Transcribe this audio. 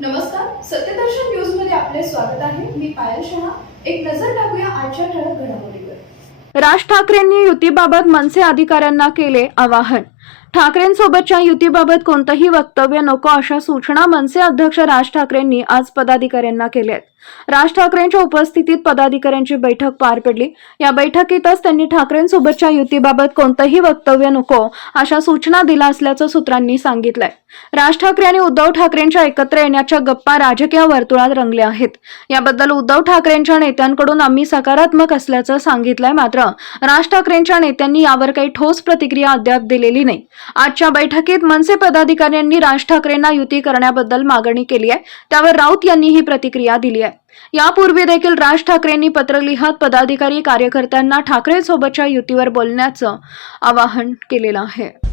नमस्कार सत्यदर्शन न्यूजमध्ये आपले स्वागत आहे. मी पायल शहा. एक नजर टाकूया आजच्या ठळक घडामोडीवर. राज ठाकरेंनी युतीबाबत मनसे अधिकाऱ्यांना केले आवाहन. ठाकरेंसोबतच्या युतीबाबत कोणतंही वक्तव्य नको अशा सूचना मनसे अध्यक्ष राज ठाकरेंनी आज पदाधिकाऱ्यांना केल्यात. राज ठाकरेंच्या उपस्थितीत पदाधिकाऱ्यांची बैठक पार पडली. या बैठकीतच त्यांनी ठाकरेंसोबतच्या युतीबाबत कोणतंही वक्तव्य नको अशा सूचना दिल्या असल्याचं सूत्रांनी सांगितलंय. राज ठाकरे आणि उद्धव ठाकरेंच्या एकत्र येण्याच्या गप्पा राजकीय वर्तुळात रंगल्या आहेत. याबद्दल उद्धव ठाकरेंच्या नेत्यांकडून आम्ही सकारात्मक असल्याचं सांगितलंय मात्र राज ठाकरेंच्या नेत्यांनी यावर काही ठोस प्रतिक्रिया अद्याप दिलेली नाही. नाही. आजच्या बैठकीत मनसे पदाधिकाऱ्यांनी राज ठाकरेंना युती करण्याबद्दल मागणी केली आहे. त्यावर राऊत यांनी ही प्रतिक्रिया दिली आहे. यापूर्वी देखील राज ठाकरेंनी पत्र लिहत पदाधिकारी कार्यकर्त्यांना ठाकरे सोबतच्या युतीवर बोलण्याचं आवाहन केलेलं आहे.